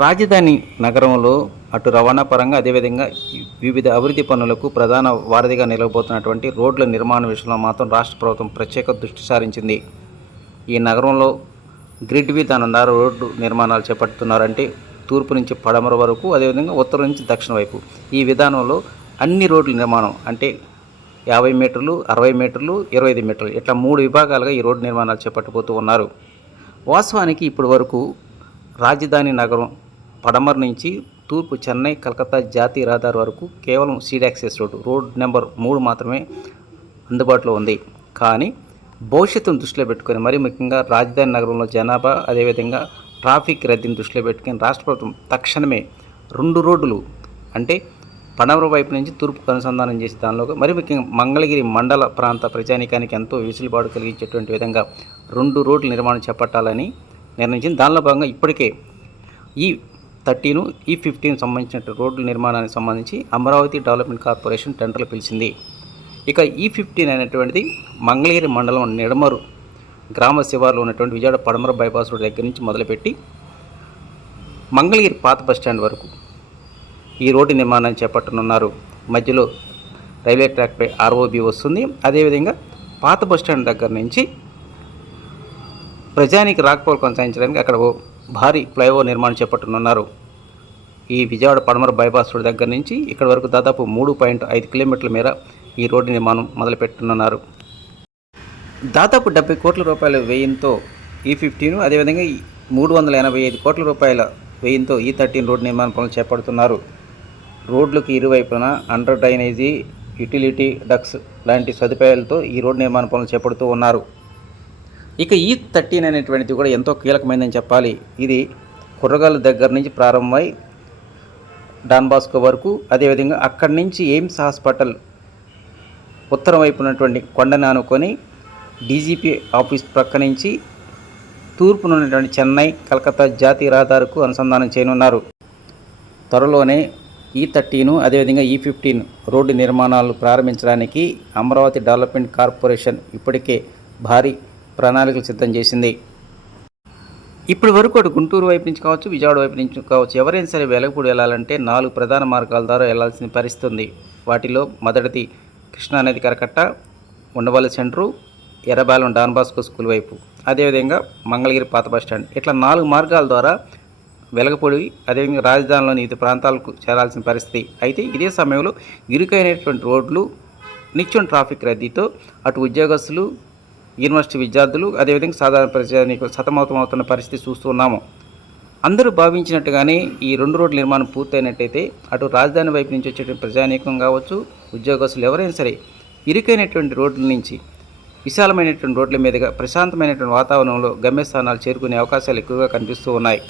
రాజధాని నగరంలో అటు రవాణా పరంగా అదేవిధంగా వివిధ అభివృద్ధి పనులకు ప్రధాన వారధిగా నిలవబోతున్నటువంటి రోడ్ల నిర్మాణ విషయంలో మాత్రం రాష్ట్ర ప్రభుత్వం ప్రత్యేక దృష్టి సారించింది. ఈ నగరంలో గ్రిడ్ విధానం ద్వారా రోడ్డు నిర్మాణాలు చేపడుతున్నారంటే తూర్పు నుంచి పడమర వరకు, అదేవిధంగా ఉత్తరం నుంచి దక్షిణ వైపు. ఈ విధానంలో అన్ని రోడ్ల నిర్మాణం అంటే 50 మీటర్లు, 60 మీటర్లు, 25 మీటర్లు ఇట్లా 3 విభాగాలుగా ఈ రోడ్డు నిర్మాణాలు చేపట్టబోతూ ఉన్నారు. వాస్తవానికి ఇప్పటి వరకు రాజధాని నగరం పడమర నుంచి తూర్పు చెన్నై, కలకత్తా జాతీయ రహదారి వరకు కేవలం సీడ్ యాక్సెస్ రోడ్ నెంబర్ 3 మాత్రమే అందుబాటులో ఉంది. కానీ భవిష్యత్తును దృష్టిలో పెట్టుకొని, మరి ముఖ్యంగా రాజధాని నగరంలో జనాభా అదేవిధంగా ట్రాఫిక్ రద్దీని దృష్టిలో పెట్టుకొని రాష్ట్ర ప్రభుత్వం తక్షణమే 2 రోడ్లు అంటే పడమర వైపు నుంచి తూర్పుకు అనుసంధానం చేసే దానిలో మరి ముఖ్యంగా మంగళగిరి మండల ప్రాంత ప్రజానీకానికి ఎంతో వెసులుబాటు కలిగించేటువంటి విధంగా 2 రోడ్ల నిర్మాణం చేపట్టాలని నిర్ణయించింది. దానిలో భాగంగా ఇప్పటికే E13, E15 సంబంధించిన రోడ్ల నిర్మాణానికి సంబంధించి అమరావతి డెవలప్మెంట్ కార్పొరేషన్ టెండర్లు పిలిచింది. ఇక E15 అనేటువంటిది మంగళగిరి మండలం నిడమరు గ్రామ శివార్లో ఉన్నటువంటి విజయవాడ పడమర బైపాస్ రోడ్ దగ్గర నుంచి మొదలుపెట్టి మంగళగిరి పాత బస్టాండ్ వరకు ఈ రోడ్డు నిర్మాణాన్ని చేపట్టనున్నారు. మధ్యలో రైల్వే ట్రాక్పై ROB వస్తుంది. అదేవిధంగా పాత బస్టాండ్ దగ్గర నుంచి ప్రజానికి రాకపోకలు కొనసాగించడానికి అక్కడ భారీ ఫ్లైఓవర్ నిర్మాణం చేపట్టనున్నారు. ఈ విజయవాడ పడమర బైపాస్ రోడ్ దగ్గర నుంచి ఇక్కడ వరకు దాదాపు 3.5 కిలోమీటర్ల మేర ఈ రోడ్డు నిర్మాణం మొదలుపెట్టనున్నారు. దాదాపు 70 కోట్ల రూపాయల వ్యయంతో E15, అదేవిధంగా 385 కోట్ల రూపాయల వ్యయంతో E13 రోడ్డు నిర్మాణ పనులు చేపడుతున్నారు. రోడ్లకు ఇరువైపున అండర్ డ్రైనేజీ, యుటిలిటీ డక్స్ లాంటి సదుపాయాలతో ఈ రోడ్డు నిర్మాణ పనులు చేపడుతూ ఉన్నారు. ఇక E13 అనేటువంటిది కూడా ఎంతో కీలకమైందని చెప్పాలి. ఇది కుర్రగాళ్ళ దగ్గర నుంచి ప్రారంభమై డాన్ బాస్కో వరకు, అదేవిధంగా అక్కడి నుంచి ఎయిమ్స్ హాస్పిటల్ ఉత్తరం వైపు ఉన్నటువంటి కొండని ఆనుకొని DGP ఆఫీస్ ప్రక్క నుంచి తూర్పున ఉన్నటువంటి చెన్నై, కలకత్తా జాతీయ రహదారికి అనుసంధానం చేయనున్నారు. త్వరలోనే E13 అదేవిధంగా E15 రోడ్డు నిర్మాణాలు ప్రారంభించడానికి అమరావతి డెవలప్మెంట్ కార్పొరేషన్ ఇప్పటికే భారీ ప్రణాళికలు సిద్ధం చేసింది. ఇప్పటి వరకు అటు గుంటూరు వైపు నుంచి కావచ్చు, విజయవాడ వైపు నుంచి కావచ్చు, ఎవరైనా సరే వెలగపూడి వెళ్ళాలంటే 4 ప్రధాన మార్గాల ద్వారా వెళ్లాల్సిన పరిస్థితి ఉంది. వాటిలో మొదటిది కృష్ణానది కరకట్ట, Undavalli centre, Errabalem Don Bosco school వైపు, అదేవిధంగా మంగళగిరి పాత బస్టాండ్ ఇట్లా 4 మార్గాల ద్వారా వెలగపూడి అదేవిధంగా రాజధానిలోని వివిధ ప్రాంతాలకు చేరాల్సిన పరిస్థితి. అయితే ఇదే సమయంలో ఇరుకైనటువంటి రోడ్లు, నిత్యం ట్రాఫిక్ రద్దీతో అటు ఉద్యోగస్తులు, యూనివర్సిటీ విద్యార్థులు అదేవిధంగా సాధారణ ప్రజానికి సతమతమవుతున్న పరిస్థితి చూస్తున్నాము. అందరూ భావించినట్టుగానే ఈ 2 రోడ్ల నిర్మాణం పూర్తయినట్టయితే అటు రాజధాని వైపు నుంచి వచ్చేటువంటి ప్రజానీకం కావచ్చు, ఉద్యోగస్తులు ఎవరైనా సరే ఇరుకైనటువంటి రోడ్ల నుంచి విశాలమైనటువంటి రోడ్ల మీదుగా ప్రశాంతమైనటువంటి వాతావరణంలో గమ్యస్థానాలు చేరుకునే అవకాశాలు ఎక్కువగా కనిపిస్తూ ఉన్నాయి.